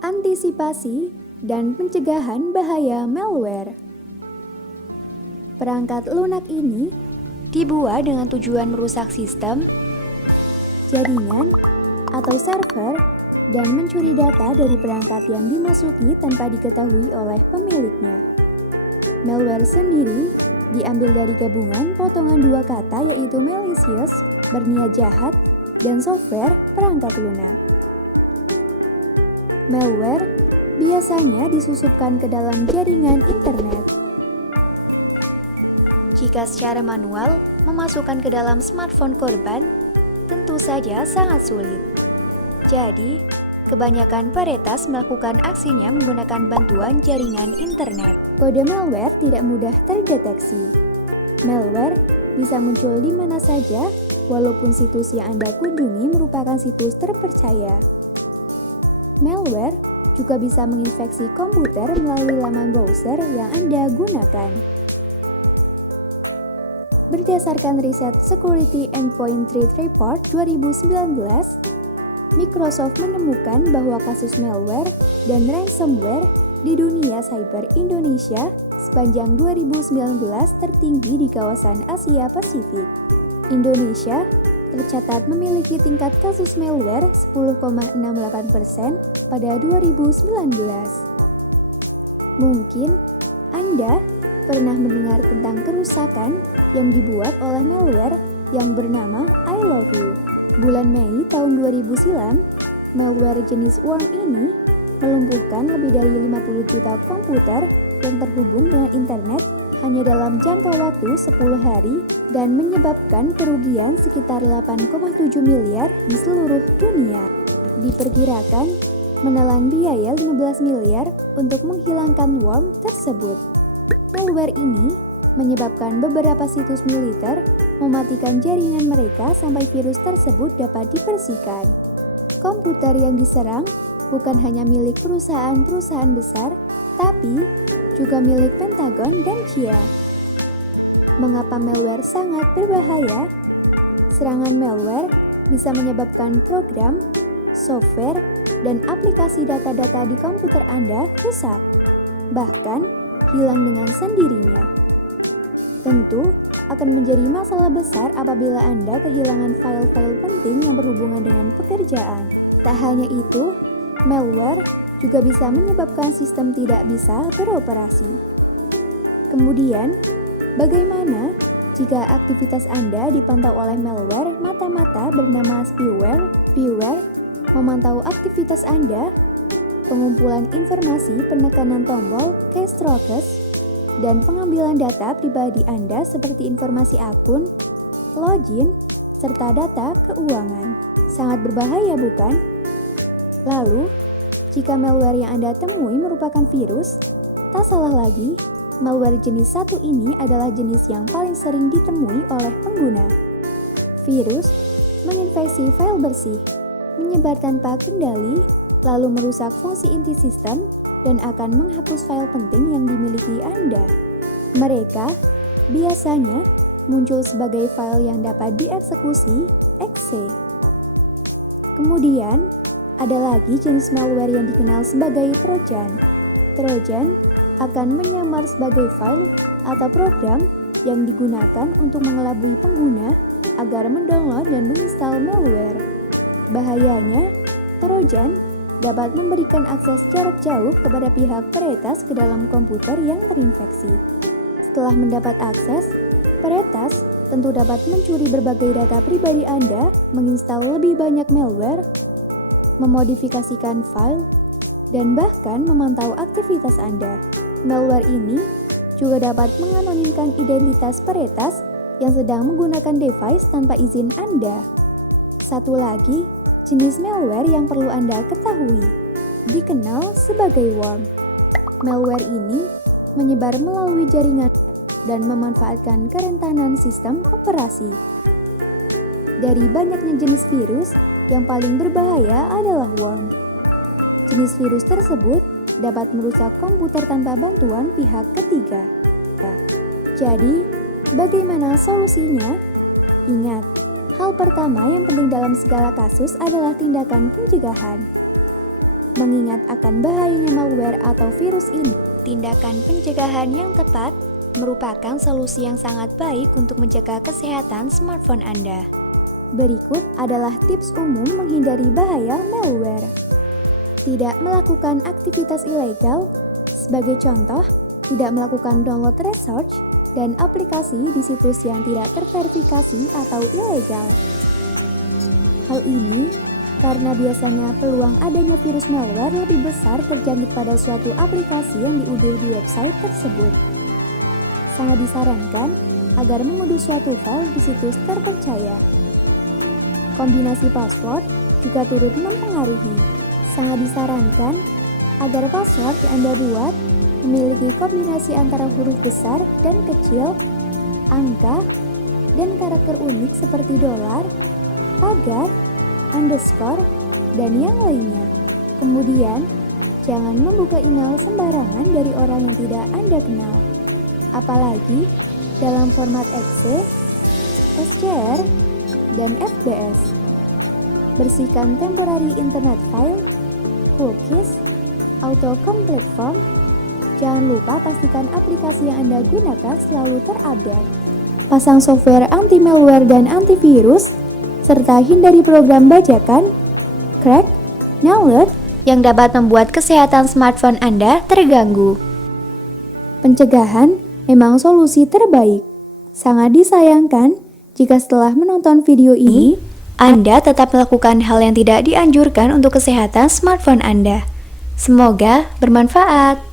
Antisipasi dan pencegahan bahaya malware. Perangkat lunak ini dibuat dengan tujuan merusak sistem, jaringan, atau server dan mencuri data dari perangkat yang dimasuki tanpa diketahui oleh pemiliknya. Malware sendiri diambil dari gabungan potongan dua kata yaitu malicious, berniat jahat, dan software, perangkat lunak. Malware biasanya disusupkan ke dalam jaringan internet. Jika secara manual memasukkan ke dalam smartphone korban, tentu saja sangat sulit. Jadi, kebanyakan peretas melakukan aksinya menggunakan bantuan jaringan internet. Kode malware tidak mudah terdeteksi. Malware bisa muncul di mana saja, walaupun situs yang Anda kunjungi merupakan situs terpercaya. Malware juga bisa menginfeksi komputer melalui laman browser yang Anda gunakan. Berdasarkan riset Security Endpoint Threat Report 2019, Microsoft menemukan bahwa kasus malware dan ransomware di dunia cyber Indonesia sepanjang 2019 tertinggi di kawasan Asia Pasifik. Indonesia tercatat memiliki tingkat kasus malware 10,68% pada 2019. Mungkin Anda pernah mendengar tentang kerusakan yang dibuat oleh malware yang bernama I Love You. Bulan Mei tahun 2000 silam, malware jenis worm ini melumpuhkan lebih dari 50 juta komputer yang terhubung dengan internet hanya dalam jangka waktu 10 hari dan menyebabkan kerugian sekitar 8,7 miliar di seluruh dunia. Diperkirakan menelan biaya 15 miliar untuk menghilangkan worm tersebut. Malware ini menyebabkan beberapa situs militer mematikan jaringan mereka sampai virus tersebut dapat dibersihkan. Komputer yang diserang bukan hanya milik perusahaan-perusahaan besar, tapi juga milik Pentagon dan CIA. Mengapa malware sangat berbahaya? Serangan malware bisa menyebabkan program, software, dan aplikasi data-data di komputer Anda rusak, bahkan hilang dengan sendirinya. Tentu akan menjadi masalah besar apabila Anda kehilangan file-file penting yang berhubungan dengan pekerjaan. Tak hanya itu, malware juga bisa menyebabkan sistem tidak bisa beroperasi. Kemudian, bagaimana jika aktivitas Anda dipantau oleh malware mata-mata bernama spyware? Spyware memantau aktivitas Anda, pengumpulan informasi, penekanan tombol, keystrokes, dan pengambilan data pribadi Anda seperti informasi akun, login, serta data keuangan. Sangat berbahaya, bukan? Lalu, jika malware yang Anda temui merupakan virus, tak salah lagi, malware jenis satu ini adalah jenis yang paling sering ditemui oleh pengguna. Virus menginfeksi file bersih, menyebar tanpa kendali, lalu merusak fungsi inti sistem, dan akan menghapus file penting yang dimiliki Anda. Mereka biasanya muncul sebagai file yang dapat dieksekusi, exe. Kemudian, ada lagi jenis malware yang dikenal sebagai Trojan. Trojan akan menyamar sebagai file atau program yang digunakan untuk mengelabui pengguna agar mendownload dan menginstal malware. Bahayanya, Trojan dapat memberikan akses jarak jauh kepada pihak peretas ke dalam komputer yang terinfeksi. Setelah mendapat akses, peretas tentu dapat mencuri berbagai data pribadi Anda, menginstal lebih banyak malware, memodifikasikan file, dan bahkan memantau aktivitas Anda. Malware ini juga dapat menganonimkan identitas peretas yang sedang menggunakan device tanpa izin Anda. Satu lagi, jenis malware yang perlu Anda ketahui, dikenal sebagai worm. Malware ini menyebar melalui jaringan dan memanfaatkan kerentanan sistem operasi. Dari banyaknya jenis virus, yang paling berbahaya adalah worm. Jenis virus tersebut dapat merusak komputer tanpa bantuan pihak ketiga. Jadi, bagaimana solusinya? Ingat, hal pertama yang penting dalam segala kasus adalah tindakan pencegahan. mengingat akan bahayanya malware atau virus ini. Tindakan pencegahan yang tepat merupakan solusi yang sangat baik untuk menjaga kesehatan smartphone Anda. Berikut adalah tips umum menghindari bahaya malware. Tidak melakukan aktivitas ilegal, sebagai contoh, tidak melakukan download research dan aplikasi di situs yang tidak terverifikasi atau ilegal. Hal ini karena biasanya peluang adanya virus malware lebih besar terjangkit pada suatu aplikasi yang diunduh di website tersebut. Sangat disarankan agar mengunduh suatu file di situs terpercaya. Kombinasi password juga turut mempengaruhi. Sangat disarankan agar password yang Anda buat memiliki kombinasi antara huruf besar dan kecil, angka, dan karakter unik seperti $, pagar, underscore, dan yang lainnya. Kemudian, jangan membuka email sembarangan dari orang yang tidak Anda kenal. Apalagi dalam format exe, SCR, dan FBS. Bersihkan temporary internet file, cookies, auto-complete form. Jangan lupa pastikan aplikasi yang Anda gunakan selalu terupdate. Pasang software anti-malware dan antivirus, serta hindari program bajakan, crack, nyalot yang dapat membuat kesehatan smartphone Anda terganggu. Pencegahan memang solusi terbaik. Sangat disayangkan jika setelah menonton video ini, Anda tetap melakukan hal yang tidak dianjurkan untuk kesehatan smartphone Anda. Semoga bermanfaat.